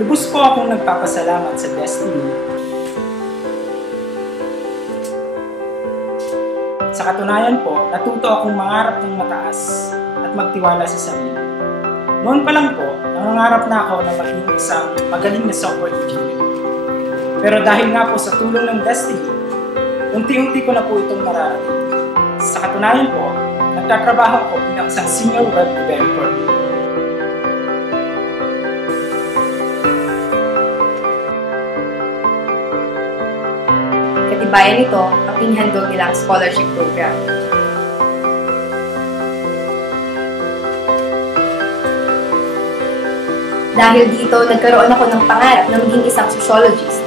Lubos po akong nagpapasalamat sa Destiny. Sa katunayan po, natuto akong mangarap ng mataas at magtiwala sa sarili. Noon pa lang po, nangangarap na ako na maging isang magaling na software engineer. Pero dahil nga po sa tulong ng Destiny, unti-unti ko na po itong nararating. Sa katunayan po, nagtatrabaho ako bilang isang senior web developer. Katibayan nito ang inihandog nilang scholarship program. Dahil dito, nagkaroon ako ng pangarap na maging isang sociologist,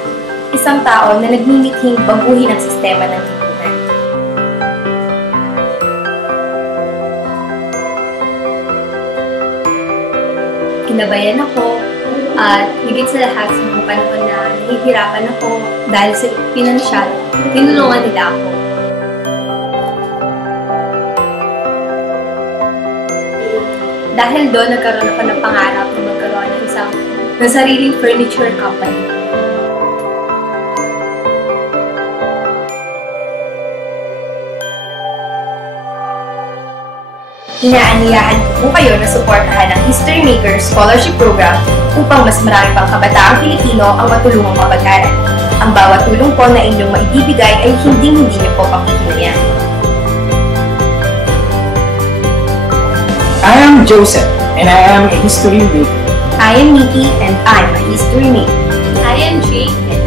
isang tao na nagmimithing baguhin ang sistema ng lipunan. Kinabayan ako at higit sa lahat sa mga panahon na nahihirapan ako dahil sa pinansyal, tinulungan nila ako. Dahil doon, nagkaroon ako ng pangarap na magkaroon ng isang sariling furniture company. Inaanyayahan ko kayo na suportahan ang History Makers Scholarship Program upang mas marami pang kabataang Pilipino ang matulungang mapag-aral. Ang bawat tulong po na inyong maibibigay ay hindi niyo po pakikinayan. I am Joseph, and I am a history maker. I am Nikki, and I'm a history maker. I am Jake, and